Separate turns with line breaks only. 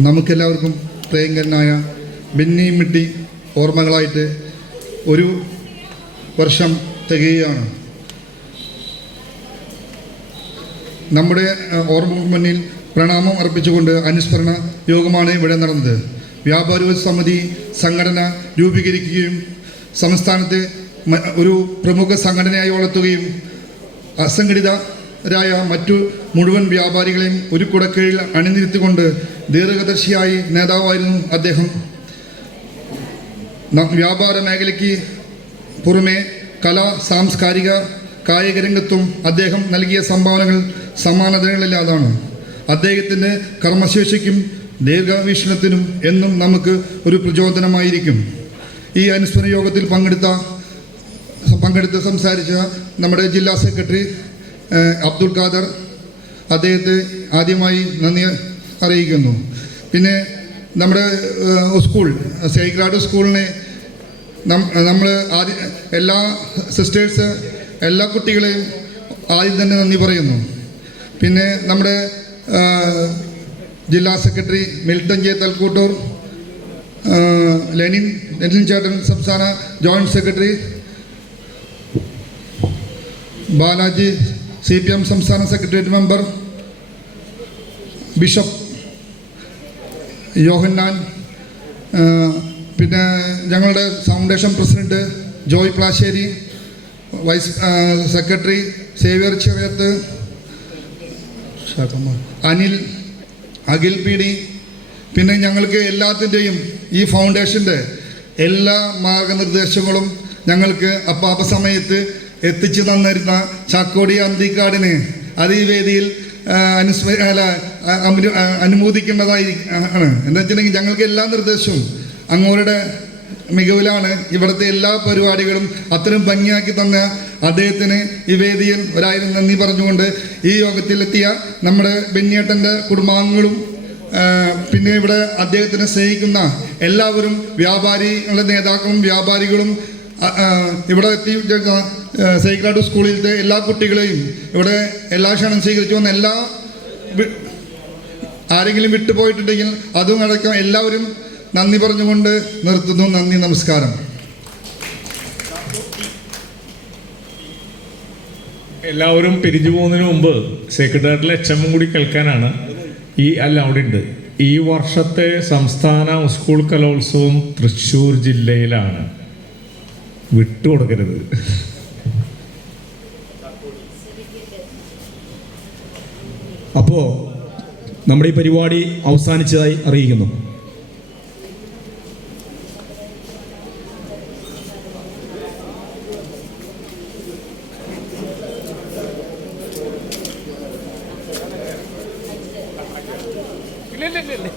നമുക്കെല്ലാവർക്കും പ്രിയങ്കരനായ ബിന്നി മിട്ടി ഓർമ്മകളായിട്ട് ഒരു വർഷം തികയുകയാണ്. നമ്മുടെ അഹ്, ഓർമ്മകൾക്ക് മുന്നിൽ പ്രണാമം അർപ്പിച്ചുകൊണ്ട് അനുസ്മരണ യോഗമാണ് ഇവിടെ നടന്നത്. വ്യാപാര സമിതി സംഘടന രൂപീകരിക്കുകയും സംസ്ഥാനത്തെ ഒരു പ്രമുഖ സംഘടനയായി വളർത്തുകയും അസംഘടിതരായ മറ്റു മുഴുവൻ വ്യാപാരികളെയും ഒരു കുടക്കീഴിൽ അണിനിരത്തിക്കൊണ്ട് ദീർഘദർശിയായി നേതാവായിരുന്നു അദ്ദേഹം. വ്യാപാര മേഖലയ്ക്ക് പുറമെ കലാ സാംസ്കാരിക കായിക രംഗത്തും അദ്ദേഹം നൽകിയ സംഭാവനകൾ സമാനതകളില്ലാതാണ്. അദ്ദേഹത്തിന്റെ കർമ്മശേഷിക്കും ദീർഘവീക്ഷണത്തിനും എന്നും നമുക്ക് ഒരു പ്രചോദനമായിരിക്കും. ഈ അനുസ്മരണ യോഗത്തിൽ പങ്കെടുത്ത പങ്കെടുത്ത് സംസാരിച്ച നമ്മുടെ ജില്ലാ സെക്രട്ടറി അബ്ദുൽ ഖാദർ അദ്ദേഹത്തെ ആദ്യമായി നന്ദി അറിയിക്കുന്നു. പിന്നെ നമ്മുടെ സ്കൂൾ സൈഗ്രാഡ് സ്കൂളിനെ നമ്മൾ ആദ്യ എല്ലാ സിസ്റ്റേഴ്സ് എല്ലാ കുട്ടികളെയും ആദ്യം തന്നെ നന്ദി പറയുന്നു. പിന്നെ നമ്മുടെ ജില്ലാ സെക്രട്ടറി മിൽട്ടൻ ജെ തൽക്കൂട്ടൂർ ലെനിൻ ലെനിൻ ചേട്ടൻ സംസ്ഥാന joint secretary Balaji C P M സംസ്ഥാന സെക്രട്ടേറിയറ്റ് മെമ്പർ ബിഷപ്പ് യോഹന്നാൻ പിന്നെ ഞങ്ങളുടെ foundation president Joy Plassery vice secretary Xavier Cheriyath Anil Akhil P D പിന്നെ ഞങ്ങൾക്ക് എല്ലാത്തിന്റെയും ഈ ഫൗണ്ടേഷന്റെ എല്ലാ മാർഗനിർദ്ദേശങ്ങളും ഞങ്ങൾക്ക് അപ്പാപ്പ സമയത്ത് എത്തിച്ചു തന്നിരുന്ന ചാക്കോടി അന്തിക്കാടിന് അത് ഈ വേദിയിൽ അനുസ്മ അല്ല അനുമോദിക്കേണ്ടതായി ആണ്. എന്താ വെച്ചിട്ടുണ്ടെങ്കിൽ ഞങ്ങൾക്ക് എല്ലാ നിർദ്ദേശവും അങ്ങോരുടെ മികവിലാണ്. ഇവിടുത്തെ എല്ലാ പരിപാടികളും അത്രയും ഭംഗിയാക്കി തന്ന അദ്ദേഹത്തിന് ഈ വേദിയിൽ ഒരായിരം നന്ദി പറഞ്ഞുകൊണ്ട് ഈ യോഗത്തിലെത്തിയ നമ്മുടെ ബെന്നിയേട്ടന്റെ കുടുംബാംഗങ്ങളും പിന്നെ ഇവിടെ അദ്ദേഹത്തിനെ സ്നേഹിക്കുന്ന എല്ലാവരും വ്യാപാരികളുടെ നേതാക്കളും വ്യാപാരികളും ഇവിടെ എത്തി സൈക്രാട്ട് സ്കൂളിലത്തെ എല്ലാ കുട്ടികളെയും ഇവിടെ എല്ലാ ക്ഷണം സ്വീകരിച്ചു വന്ന എല്ലാ ആരെങ്കിലും വിട്ടുപോയിട്ടുണ്ടെങ്കിൽ അതും അടക്കം എല്ലാവരും നന്ദി പറഞ്ഞുകൊണ്ട് നിർത്തുന്നു. നന്ദി നമസ്കാരം.
എല്ലാവരും പിരിഞ്ഞു പോകുന്നതിന് മുമ്പ് സെക്രട്ടേറിയറ്റിലെ എച്ച് കൂടി കേൾക്കാനാണ് ഈ അല്ല അവിടെ ഉണ്ട്. ഈ വർഷത്തെ സംസ്ഥാന സ്കൂൾ കലോത്സവം തൃശ്ശൂർ ജില്ലയിലാണ്. വിട്ടുകൊടുക്കരുത്.
അപ്പോൾ നമ്മുടെ ഈ പരിപാടി അവസാനിച്ചതായി അറിയിക്കുന്നു.
ഇല്ല ഇല്ല ഇല്ല ഇല്ല